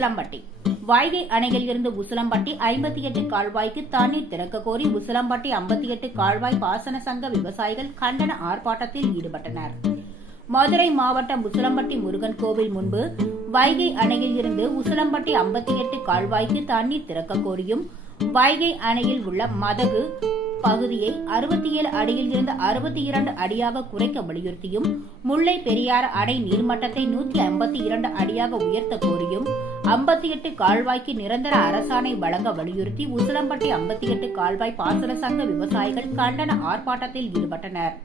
உசிலம்பட்டி. வைகை அணையில் இருந்து உசிலம்பட்டி ஐம்பத்தி எட்டு கால்வாய்க்கு தண்ணீர் திறக்க கோரி உசிலம்பட்டி ஐம்பத்தி எட்டு கால்வாய் பாசன சங்க விவசாயிகள் கண்டன ஆர்ப்பாட்டத்தில் ஈடுபட்டனர். மதுரை மாவட்டம் உசிலம்பட்டி முருகன் கோவில் முன்பு வைகை அணையில் இருந்து உசிலம்பட்டி ஐம்பத்தி எட்டு கால்வாய்க்கு தண்ணீர் திறக்க கோரியும் வைகை அணையில் உள்ள மதகு பகுதியை அறுபத்தி ஏழு அடியில் இருந்து அறுபத்தி இரண்டு அடியாக குறைக்க வலியுறுத்தியும் முல்லை பெரியாறு அடை நீர்மட்டத்தை நூத்தி ஐம்பத்தி இரண்டு அடியாக உயர்த்த கோரியும் ஐம்பத்தி எட்டு கால்வாய்க்கு நிரந்தர அரசாணை வழங்க வலியுறுத்தி உசிலம்பட்டி ஐம்பத்தி எட்டு கால்வாய் பாசன சங்க விவசாயிகள் கண்டன ஆர்ப்பாட்டத்தில் ஈடுபட்டனர்.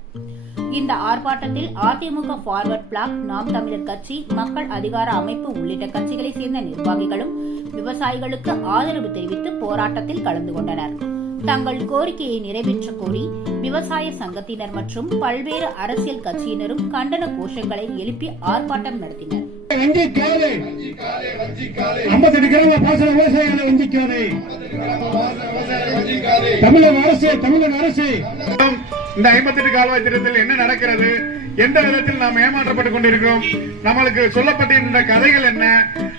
இந்த ஆர்ப்பாட்டத்தில் அதிமுக ஃபார்வர்ட் பிளாக் நாம் தமிழர் கட்சி மக்கள் அதிகார அமைப்பு உள்ளிட்ட கட்சிகளைச் சேர்ந்த நிர்வாகிகளும் விவசாயிகளுக்கு ஆதரவு தெரிவித்து போராட்டத்தில் கலந்து கொண்டனர். தங்கள் கோரிக்கையை நிறைவேற்ற கோரி விவசாய சங்கத்தினர் மற்றும் பல்வேறு அரசியல் கட்சியினரும் கண்டன கோஷங்களை எழுப்பி ஆர்ப்பாட்டம் நடத்தினர். தமிழக அரசு தமிழக அரசு. இந்த ஐம்பத்தெட்டு கால்வாய் திட்டத்தில் என்ன நடக்கிறது? எந்த விதத்தில் நாம் ஏமாற்றப்பட்டுக் கொண்டிருக்கிறோம்? நம்மளுக்கு சொல்லப்பட்டிருந்த கதைகள் என்ன?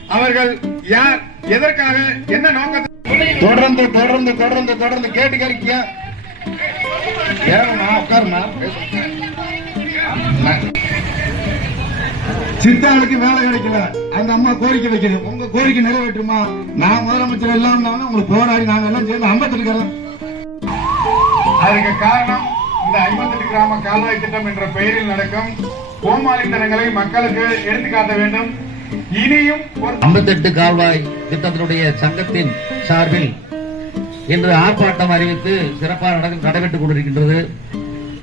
அவர்கள் யார்? எதற்காக? என்ன நோக்கத்தை தொடர்ந்து தொடர்ந்து தொடர்ந்து தொடர்ந்து கேட்டு கேட்கியா? உட்காருமா? சித்தாளுக்கு வேலை கிடைக்கல. அந்த அம்மா கோரிக்கை வைக்குது உங்க கோரிக்கை நிறைவேற்றுமா? நான் முதலமைச்சர் எல்லாம் உங்களுக்கு போராடி நாங்க எல்லாம் சேர்ந்து ஐம்பத்தெட்டு கிராமம். அதுக்கு காரணம் இந்த ஐம்பத்தெட்டு கிராம கால்வாய் திட்டம் என்ற பெயரில் நடக்கும் கோமாளித்தனங்களை மக்களுக்கு எடுத்துக்காட்ட வேண்டும். இனியும் ஒரு ஐம்பத்தெட்டு கால்வாய் திட்டத்தினுடைய சங்கத்தின் சார்பில் இன்று ஆர்ப்பாட்டம் அறிவித்து சிறப்பாக நட- நடைபெற்றுக் கொண்டிருக்கின்றது.